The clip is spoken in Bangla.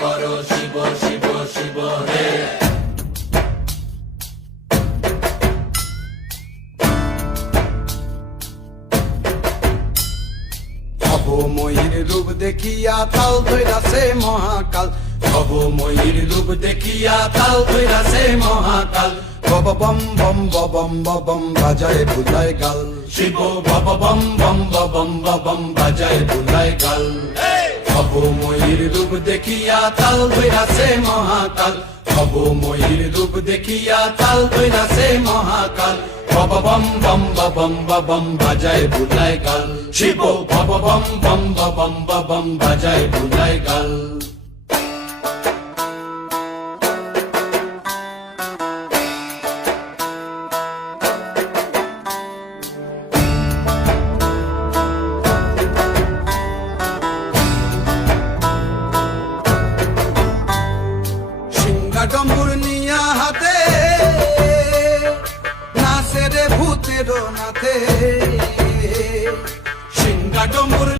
করো শিব শিব শিব হে। ভবময়ীর রূপ দেখিয়া তাল ধৈরাছে মহাকাল, ভবময়ীর রূপ দেখিয়া তাল ধইরাছে মহাকাল। বব বম বম বম বম বাজায় বুলায় গাল, শিব বব বম বম বম বম বাজায় বুলায় গাল। ভবময়ীর রূপ দেখিয়া তাল ধইরাছে মহাকাল, ভবময়ীর রূপ দেখিয়া তাল ধইরাছে মহাকাল। বব বম বম বম বাজায় বুলায় গাল, শিব বব বম বম বম বাজায় বুলায় গাল। ডম্বুর নিয়া হাতে নাচে রে ভূতের নাথে, সিংহা ডম্বুর